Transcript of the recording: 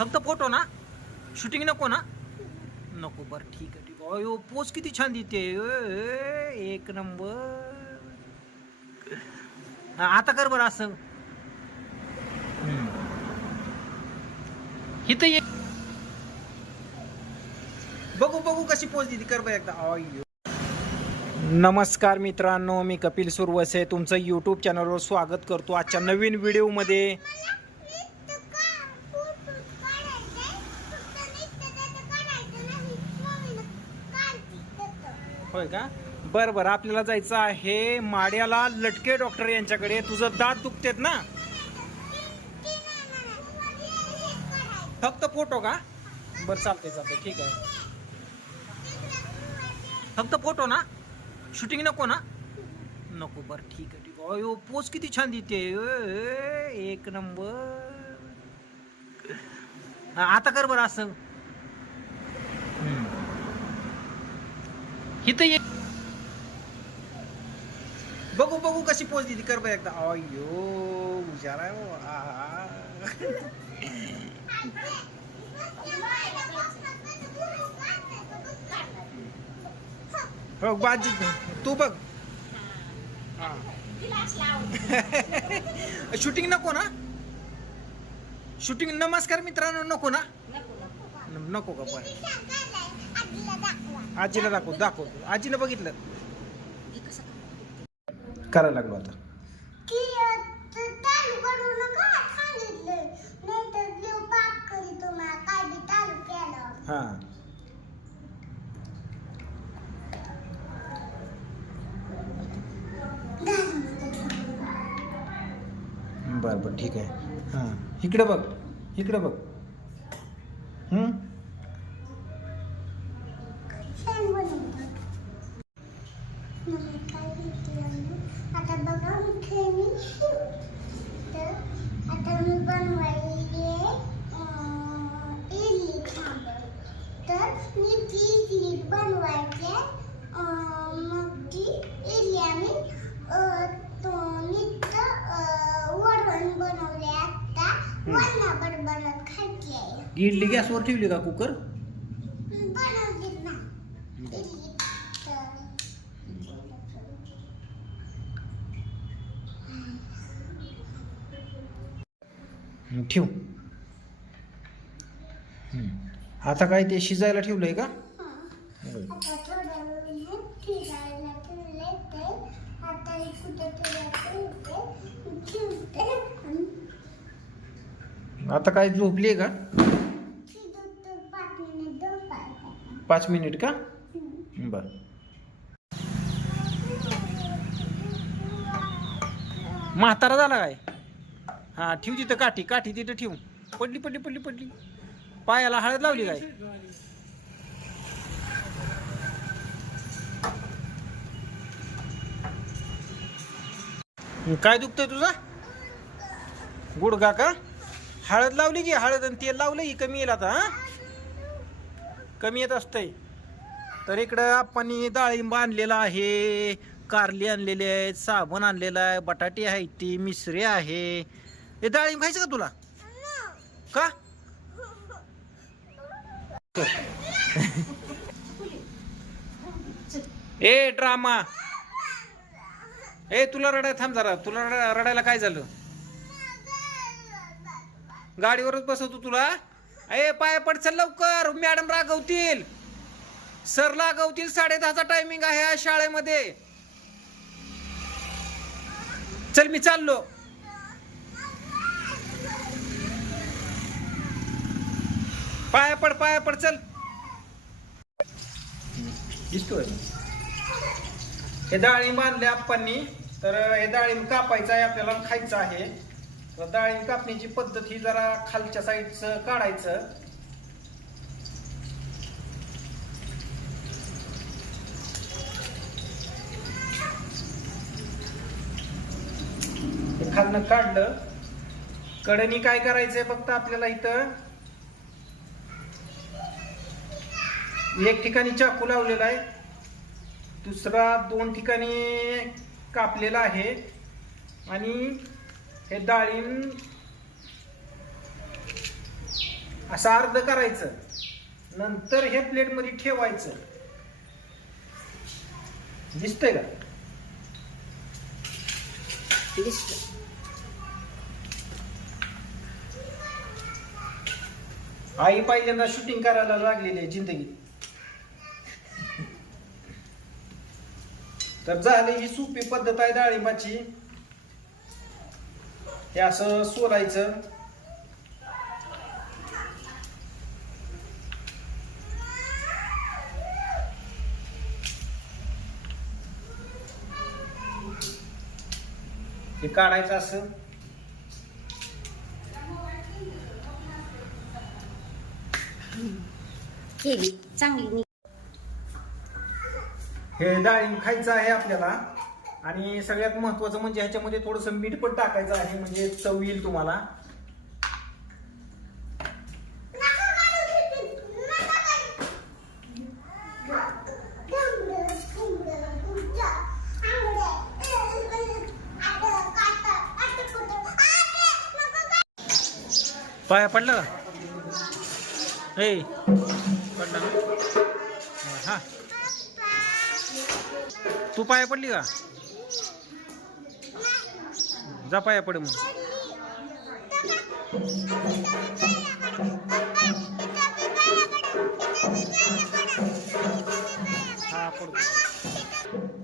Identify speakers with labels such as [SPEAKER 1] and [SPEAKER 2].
[SPEAKER 1] फक्त फोटो ना? शूटिंग नको ना? नको बरं ठीक आहे ठीक आहे. अयो पोच किती छान देते एक नंबर आता कर बरं असं. इथं ये. बघू बघू कशी पोच दिली. कर बरं एकदा. अयो. नमस्कार मित्रांनो मी कपिल सुरवसे. तुमचं यूट्यूब चॅनलवर स्वागत करतो आजच्या नवीन व्हिडिओमध्ये होय का? बरं बरं. आपल्याला जायचं आहे माड्याला लटके डॉक्टर यांच्याकडे. तुझं दात दुखतेत ना? फक्त फोटो का? बरं चालते चालते ठीक आहे. फक्त फोटो ना? शूटिंग नको ना? नको बरं. ठीक आहे ठीक आहे. अयो पोच किती छान देते एक नंबर. आता कर बरं असं. इथं ये बघू बघू कशी पोच दिली कर बरं एकदा अयो हुशार आहे हो. आहा. हो बाजी तू बघ शूटिंग नको ना शूटिंग नमस्कार मित्रांनो नको ना न- नको का बरं आजीला दाखव दाखव. आजीला बघितलं. करायला लागलो आता. हा. बरं बरं ठीक आहे. हां. इकडे बघ इकडे बघ.
[SPEAKER 2] आता बघा खेळणी तर आता मी बनवायले इडली सांबर. तर मी ती इडली बनवायचे मग ती इडली आम्ही अं, वरण बनवले आता वरणाबरोबर खायची. आहे
[SPEAKER 1] इडली गॅसवर ठेवली का कुकर
[SPEAKER 2] बनवली ना. इडली तर
[SPEAKER 1] हं, ठेव. आता काय ते शिजायला ठेवलंय का?
[SPEAKER 2] आता
[SPEAKER 1] काय झोपली का?
[SPEAKER 2] पाच मिनिट
[SPEAKER 1] का? बर. म्हातारा झाला काय? हा ठेव तिथं काठी काठी तिथं ठेव. पडली पडली पडली पडली. पायाला हळद लावली काय? काय दुखतंय तुझा? गुडगा का? हळद लावली की हळद आणि तेल लावलं ही कमी येईल आता हा? कमी येत असतंय. तर इकडं आपण डाळिंब आणलेला आहे. कारली आणलेली आहे साबण आणलेला आहे बटाटे आहे ती मिसरी आहे. हे डाळिंब खायचं का तुला? का? ए ड्रामा. ए तुला रडाय थांब जरा. तुला रडा- रडायला काय झालं? गाडीवरच बसवतो तुला? ए पाय पड चल लवकर. मॅडम रागवतील. सर रागवतील. साडे दहाचा टायमिंग आहे या शाळेमध्ये. चल मी चाललो. पाया पड पाया पड चल. हे डाळिंब आणले आप्पांनी तर हे डाळिंब कापायचं आहे आपल्याला खायचं आहे. तर डाळिंब कापण्याची पद्धत ही जरा खालच्या साईडचं काढायचं. हे काढलं. कडनी काय करायचंय फक्त आपल्याला इथं? एक ठिकाणी चाकू लावलेला आहे. दुसरा दोन ठिकाणी कापलेला आहे. आणि हे डाळिंब असं अर्ध करायचं. नंतर हे प्लेटमध्ये ठेवायचं. दिसतंय का?
[SPEAKER 3] दिसलं
[SPEAKER 1] आई पहिल्यांदा शूटिंग करायला लागलेली आहे जिंदगी. तर झाली ही सोपी पद्धत आहे डाळिंबाची. हे असं सोलायचं. हे काढायचं असं.
[SPEAKER 3] केली चांगली
[SPEAKER 1] हे डाळिंब खायचं आहे आपल्याला. आणि सगळ्यात महत्वाचं म्हणजे ह्याच्यामध्ये थोडंसं मीठ पण टाकायचं आहे म्हणजे चव येईल तुम्हाला. पाया पडला? ना हा. तू पाया पडली का? जा पाया पड मग. हा पडतो